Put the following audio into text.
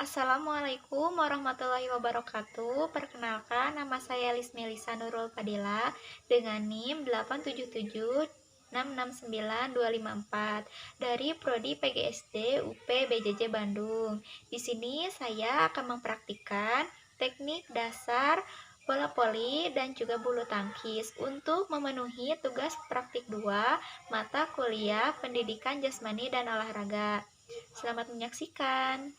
Assalamualaikum warahmatullahi wabarakatuh. Perkenalkan, nama saya Lismelisa Nurul Fadila dengan NIM 877669254 dari Prodi PGSD UP BJJ Bandung. Di sini saya akan mempraktikkan teknik dasar bola voli dan juga bulu tangkis untuk memenuhi tugas praktik 2 mata kuliah Pendidikan Jasmani dan Olahraga. Selamat menyaksikan.